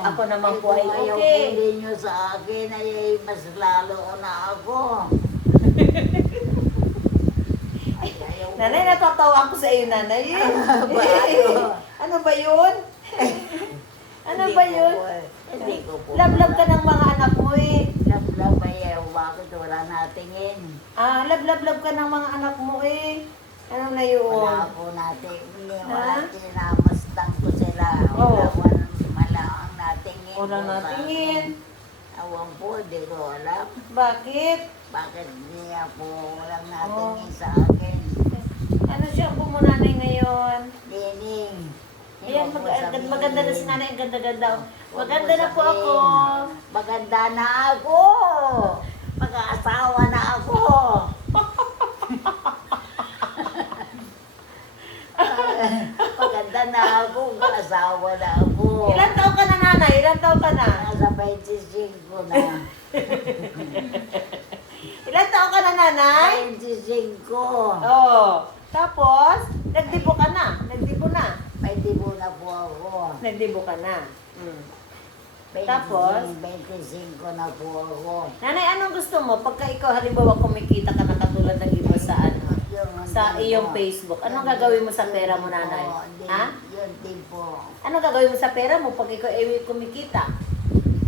Ako naman po ay Kung ayaw okay. kunin nyo sa akin, ay mas lalo na ako. Ay, ayaw ko. Nanay, natatawa ko sa iyo, nanay. Bago. Ano ba yun? Ano Hindi ba ko yun? po- Hindi ko po. Love ka ng mga anak mo eh. Love ayaw. Bakit wala natingin? Love ka ng mga anak mo eh. Ano na yun? Wala po natin. Ha? Wala tinamastang ko sila. Oo. Wala ang natingin. Wala po sa natingin. akin. Awan po, di ko alam. Bakit? Bakit niya po walang Oh. natingin sa akin? Ano siya po mo nanay ngayon? Dining. Ayan, maganda na si nanay. Ang ganda-ganda. Maganda na po ako. Maganda na ako. Mag-aasawa na ako. Maganda na ako. Mag-asawa na ako. Ilan taon ka na nanay? Ilan taon ka na? Nasa 25 na. Ilan taon ka na nanay? 25. Oo. Tapos, nagdibo ka na. Nagdibo na. May dibo na po ako. Nagdibo ka na. 25 Tapos? 25 na po ako. Nanay, anong gusto mo? Pagka ikaw, halimbawa, kumikita ka na katulad ng iba sa ano? Sa iyong Facebook. Anong gagawin mo sa pera mo, nanay? Ha? Yun din po. Anong gagawin mo sa pera mo pag ikaw ay kumikita?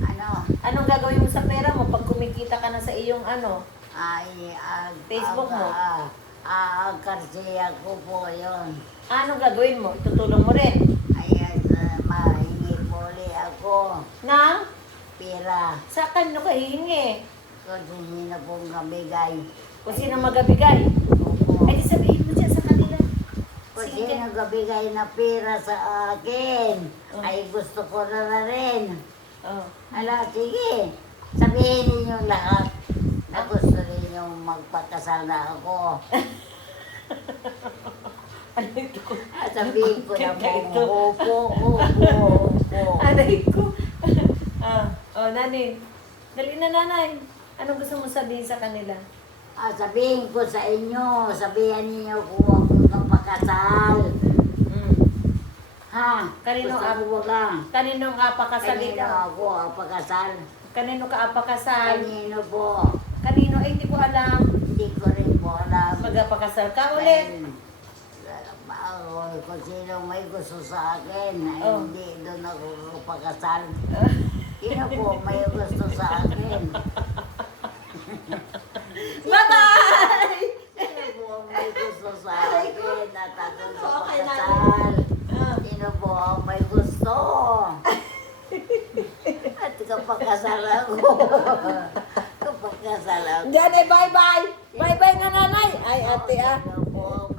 Ano? Anong gagawin mo sa pera mo pag kumikita ka na sa iyong ano? Ay, Facebook mo? Ang karsiya ko po yun. Anong gagawin mo? Itutulong mo rin. Ayan, mahingi po ulit ako. Nang? Pira. Sa kanino ka hihingi? Kung sino pong kabigay. Kung sino magabigay? Opo. Ay, di sabihin mo dyan sa kanila. Kung Sige. sino kabigay na pira sa akin, Oh. ay gusto ko na rin. Oh. Ala, sige. Sabihin ninyo lahat na gusto ninyo magpakasal na ako. Ano ito ko? At sabihin ko na Ito. opo. Anay ko. Nanay. Dali na, nanay. Anong gusto mo sabihin sa kanila? Sabihin ko sa inyo, sabihan ninyo kung ako magpakasal. Ha? Kanino Gusto ko wala. Kaninong apakasal Kanino ikaw? ako ang pakasal? Kanino ka apakasal? Kanino po? Kanino? Ay, hindi ko alam. Hindi ko rin po alam. Magapakasal ka ulit. Kung sino may gusto sa akin, ay Oh. hindi doon ako pakasal. Sino po may gusto sa akin? Bye-bye! Sino po ang may gusto sa akin at ako sa Okay na. pakasal? Ah. Sino po ang may gusto? At kapagkasal ako. Kapagkasal ako. Diyan ay bye-bye! Bye-bye na nanay! Ay, ate ah. Sino po ang